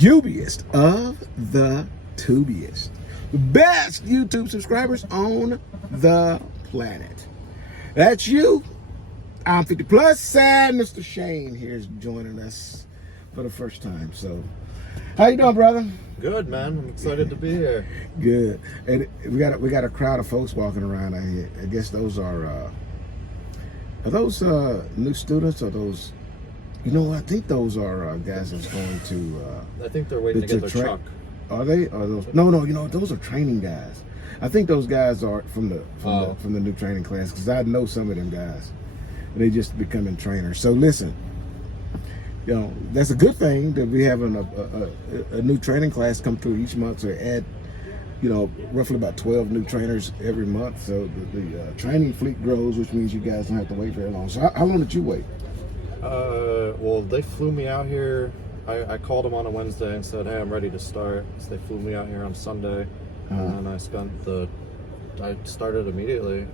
Jubiest of the tubiest. The best YouTube subscribers on the planet. That's you. I'm 50 plus, and Mr. Shane here is joining us for the first time. So, how you doing, brother? Good, man. I'm excited to be here. Good. And we got a crowd of folks walking around out here. I guess those are those new students, or those? You know, I think those are guys that's going to. I think they're waiting to get their truck. Are they? Are those? No. You know, those are training guys. I think those guys are from the new training class, because I know some of them guys. They just becoming trainers. So listen, you know, that's a good thing that we having a new training class come through each month. So add, you know, roughly about 12 new trainers every month. So the training fleet grows, which means you guys don't have to wait very long. So how long did you wait? Well, they flew me out here. I called them on a Wednesday and said, hey, I'm ready to start. So they flew me out here on Sunday. And I started immediately.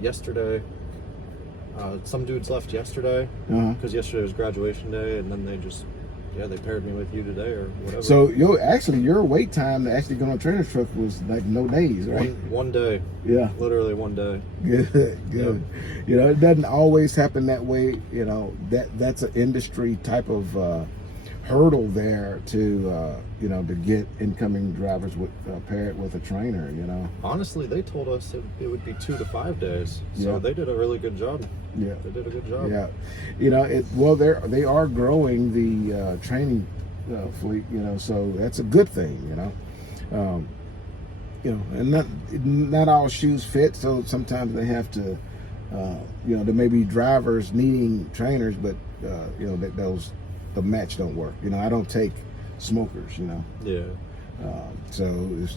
Yesterday, some dudes left yesterday because yesterday was graduation day, and then they paired me with you today or whatever. So your wait time to actually go on a trainer's truck was like no days, right? One day. Yeah. Literally one day. Good. Yep. You know, it doesn't always happen that way. You know, that's an industry type of hurdle there to you know, to get incoming drivers with paired with a trainer. You know, honestly, they told us it would be 2 to 5 days, so they did a really good job. Yeah, they did a good job. Yeah, you know, they are growing the training fleet. You know, so that's a good thing. You know, and not all shoes fit, so sometimes they have to. You know, there may be drivers needing trainers, but you know, the match don't work. You know, I don't take smokers, you know. Yeah. So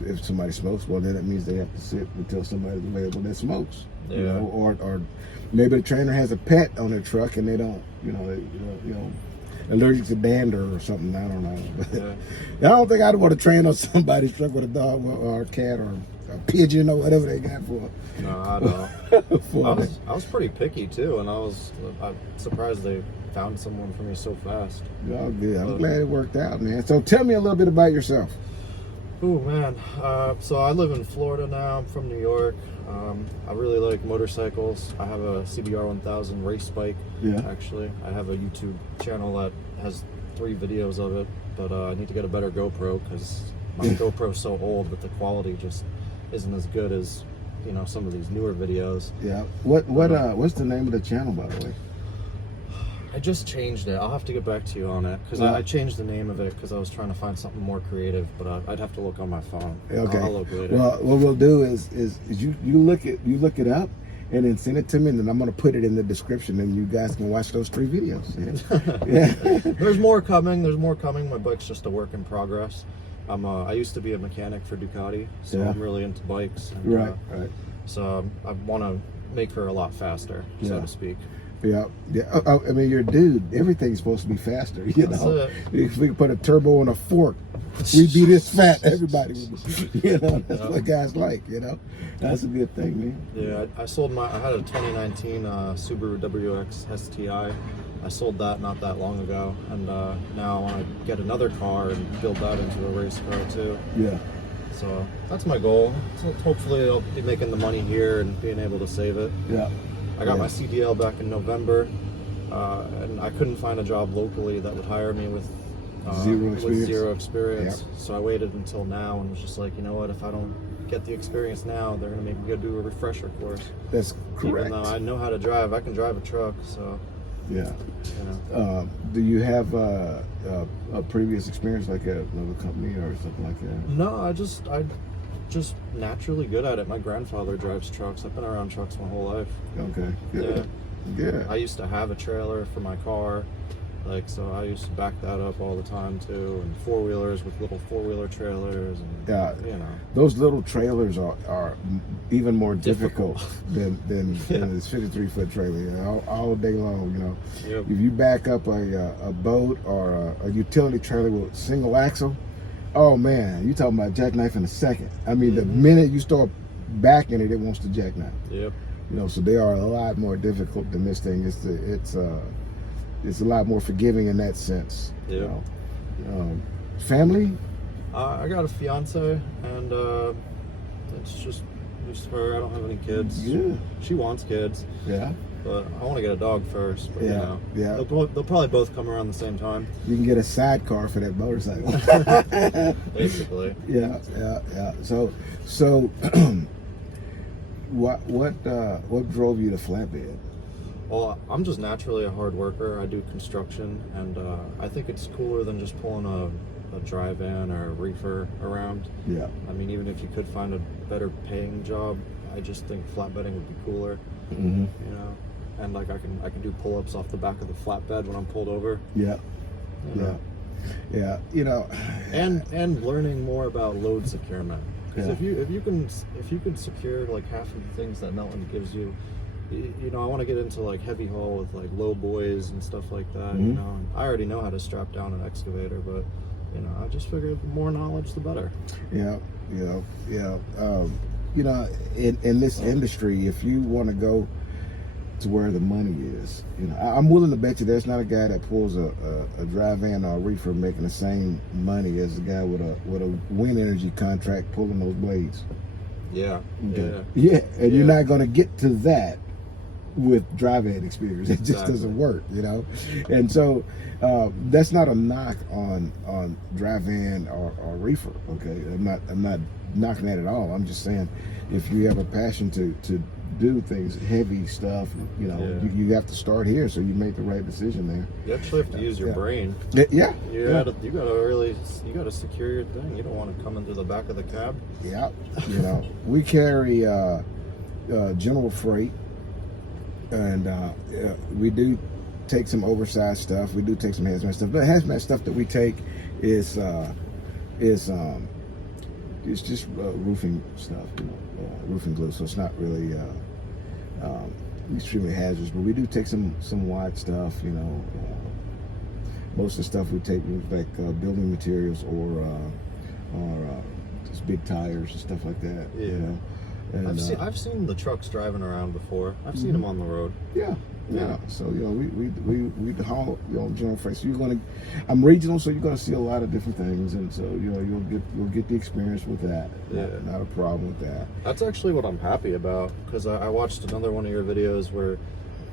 if somebody smokes, well, then it means they have to sit until somebody's available that smokes. Yeah. You know, or maybe the trainer has a pet on their truck and they don't, you know, allergic to dander or something. I don't know. But I don't think I'd want to train on somebody's truck with a dog or a cat or a pigeon or whatever they got for. No, I know. I was pretty picky too, and I'm surprised they found someone for me so fast. Oh, good. I'm glad it worked out, man. So tell me a little bit about yourself. Oh, man. So I live in Florida now. I'm from New York. I really like motorcycles. I have a CBR 1000 race bike. Yeah. Actually, I have a YouTube channel that has 3 videos of it, but I need to get a better GoPro because my GoPro's so old that the quality just isn't as good as, you know, some of these newer videos. Yeah. What's the name of the channel, by the way? I just changed it. I'll have to get back to you on it because I changed the name of it because I was trying to find something more creative, but I'd have to look on my phone. Okay. I'll look later. Well, what we'll do is you look it up and then send it to me, and then I'm gonna put it in the description, and you guys can watch those 3 videos. Yeah. There's more coming. My bike's just a work in progress. I used to be a mechanic for Ducati, so I'm really into bikes. And, right. So I want to make her a lot faster, so to speak. Yeah. I mean, you're a dude. Everything's supposed to be faster. You know, if we could put a turbo on a fork, we'd be this fat. Everybody would be. You know, that's what guys like. You know, that's a good thing, man. Yeah, I had a 2019 Subaru WX STI. I sold that not that long ago, and now I want to get another car and build that into a race car too. Yeah. So that's my goal. So hopefully I'll be making the money here and being able to save it. Yeah. I got my CDL back in November, and I couldn't find a job locally that would hire me with zero experience. Yep. So I waited until now and was just like, you know what, if I don't get the experience now, they're going to make me go do a refresher course. That's correct. Even though I know how to drive, I can drive a truck, so. Yeah. You know. Do you have a previous experience like another company or something like that? No, I just naturally good at it. My grandfather drives trucks. I've been around trucks my whole life. Okay. Good. Yeah. I used to have a trailer for my car, so I used to back that up all the time too, and 4-wheelers with little 4-wheeler trailers, and you know, those little trailers are even more difficult than this 53-foot trailer. You know, all day long. You know, if you back up a boat or a utility trailer with single axle. Oh man, you talking about jackknife in a second. I mean, the minute you start backing it, it wants to jackknife. Yep. You know, so they are a lot more difficult than this thing. It's a lot more forgiving in that sense. Yep. You know? Family? I got a fiance, and it's just her. I don't have any kids. Yeah. She wants kids. Yeah. But I want to get a dog first. But, Yeah. you know, Yeah. They'll probably both come around the same time. You can get a sidecar for that motorcycle. Basically. Yeah. So, what drove you to flatbed? Well, I'm just naturally a hard worker. I do construction, and I think it's cooler than just pulling a dry van or a reefer around. Yeah. I mean, even if you could find a better paying job, I just think flatbedding would be cooler. Mm-hmm. You know, and like I can do pull-ups off the back of the flatbed when I'm pulled over. Yeah. You know. Yeah. You know. And learning more about load securement. Because Yeah. if you can secure like half of the things that Melton gives you, you know, I want to get into like heavy haul with like low boys and stuff like that. Mm-hmm. You know, and I already know how to strap down an excavator, but you know, I just figured the more knowledge, the better. Yeah. You know, in this industry, if you want to go to where the money is, you know, I'm willing to bet you there's not a guy that pulls a dry van or a reefer making the same money as a guy with a wind energy contract pulling those blades. Yeah. Okay. Yeah, and you're not going to get to that with dry van experience. It just doesn't work, you know. And so that's not a knock on dry van or reefer. Okay, I'm not knocking that at all. I'm just saying, if you have a passion to do things, heavy stuff, you know, you have to start here. So you make the right decision there. You actually have to use your brain. Yeah. You gotta secure your thing. You don't want to come into the back of the cab. Yeah. You know, we carry general freight, and we do take some oversized stuff. We do take some hazmat stuff, but hazmat stuff that we take is it's just roofing stuff, you know, roofing glue. So it's not really extremely hazardous, but we do take some wide stuff, you know. Most of the stuff we take is like building materials or just big tires and stuff like that. Yeah. You know? And, I've seen the trucks driving around before. I've seen them on the road. Yeah. So you know, we haul, you know, general freight. So I'm regional, so you're gonna see a lot of different things, and so you know you'll get the experience with that. Yeah. Not a problem with that. That's actually what I'm happy about, because I watched another one of your videos where,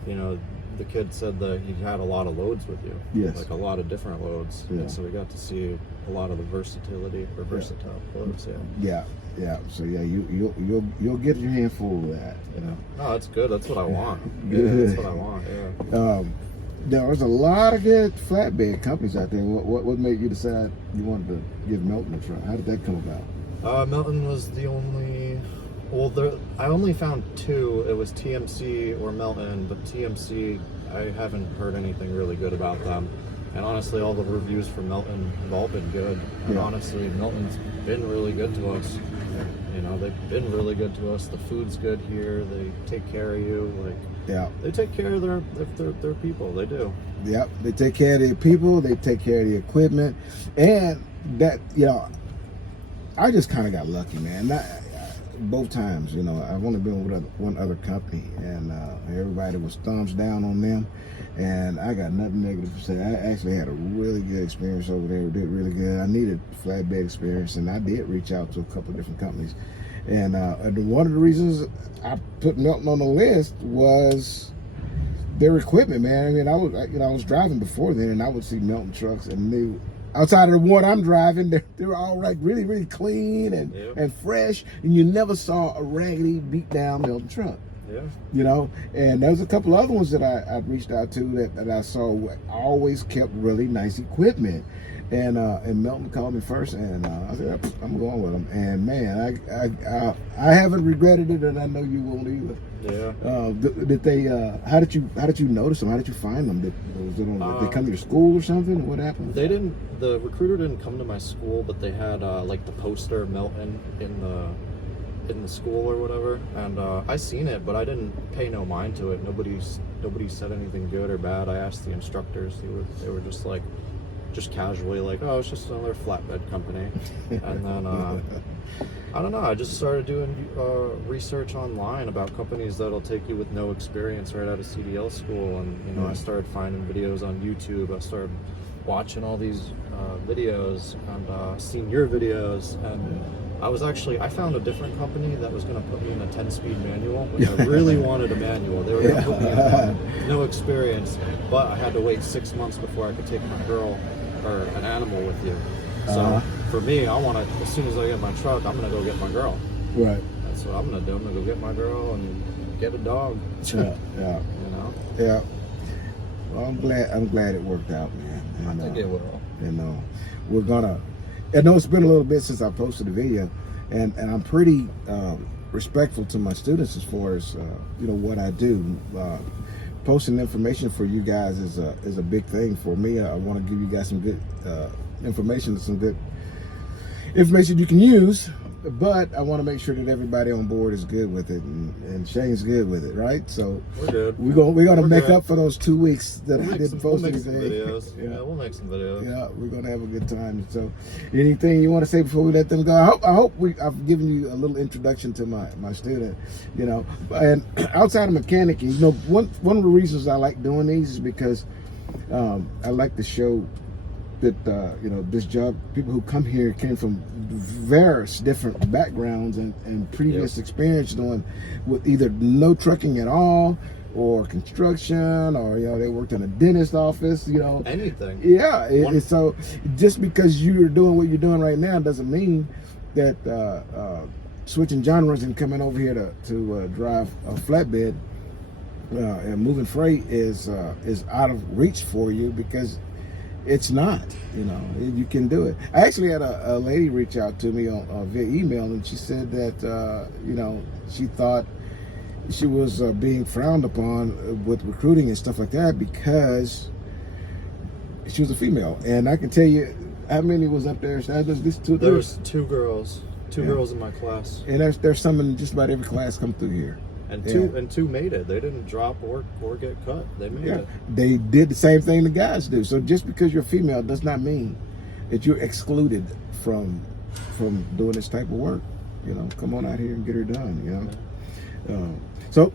you know, the kid said that he had a lot of loads with you. Yes. Like a lot of different loads. Yeah. And so we got to see a lot of the versatility or versatile loads. Yeah. So yeah, you'll get your handful of that. You know. No, that's good. That's what I want. Good. Yeah, that's what I want. Yeah. There's a lot of good flatbed companies out there. What made you decide you wanted to give Melton a try? How did that come about? Melton was the only. Well, I only found two. It was TMC or Melton, but TMC, I haven't heard anything really good about them. And honestly, all the reviews for Melton have all been good. And honestly, Melton's been really good to us. You know, they've been really good to us. The food's good here. They take care of you. They take care of their people. They do. Yep, they take care of their people. They take care of the equipment, and that, you know, I just kind of got lucky, man. Both times, you know, I've only been with one other company, and everybody was thumbs down on them, and I got nothing negative to say. I actually had a really good experience over there. Did really good. I needed flatbed experience, and I did reach out to a couple of different companies, and one of the reasons I put Melton on the list was their equipment, man. I mean, I was driving before then, and I would see Melton trucks, and outside of the one I'm driving, they were all like really, really clean and fresh, and you never saw a raggedy, beat down Melton truck. Yeah. You know, and there's a couple other ones that I reached out to that I saw always kept really nice equipment, and Melton called me first, and I said I'm going with them, and man, I haven't regretted it, and I know you won't either. Yeah. Did they? How did you notice them? How did you find them? Did they come to your school or something? What happened? They didn't. The recruiter didn't come to my school, but they had like the poster Melton in the school or whatever, and I seen it, but I didn't pay no mind to it. Nobody said anything good or bad. I asked the instructors. They were just like, just casually like, oh, it's just another flatbed company. And then I don't know, I just started doing research online about companies that'll take you with no experience right out of CDL school, and you know, I started finding videos on YouTube. I started watching all these videos and seen your videos, and I found a different company that was going to put me in a 10-speed manual, which I really wanted a manual. They were going to put me in one, no experience, but I had to wait 6 months before I could take my girl or an animal with you. So for me, I want to, as soon as I get my truck, I'm going to go get my girl. Right. That's what I'm going to do. I'm going to go get my girl and get a dog. Yeah. You know? Yeah. Well, I'm glad it worked out, man. And, I think it will. You know, we're gonna. I know it's been a little bit since I posted the video, and I'm pretty respectful to my students as far as you know what I do. Posting information for you guys is a big thing for me. I want to give you guys some good information, some good information you can use. But I want to make sure that everybody on board is good with it, and Shane's good with it, right? So we're good. We're gonna make up for those 2 weeks that I didn't post anything. Videos. Yeah, we'll make some videos. Yeah, we're gonna have a good time. So, anything you want to say before we let them go? I hope I've given you a little introduction to my student. You know, and outside of mechanicking, you know, one of the reasons I like doing these is because I like to show that you know, this job, people who come here came from various different backgrounds and previous experience doing with either no trucking at all, or construction, or you know, they worked in a dentist office, you know, anything. Yeah. So just because you're doing what you're doing right now doesn't mean that switching genres and coming over here to drive a flatbed and moving freight is out of reach for you, because it's not. You know, you can do it. I actually had a lady reach out to me on via email, and she said that you know, she thought she was being frowned upon with recruiting and stuff like that because she was a female. And I can tell you how many was up there. There was two girls in my class, and there's some in just about every class come through here. And two made it. They didn't drop or get cut. They made it. They did the same thing the guys do. So just because you're female does not mean that you're excluded from doing this type of work. You know, come on out here and get her done. You know. So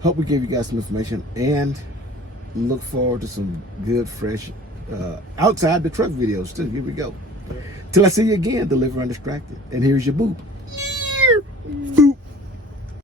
hope we gave you guys some information, and look forward to some good, fresh outside the truck videos too. Here we go. Till I see you again, deliver undistracted. And here's your boop.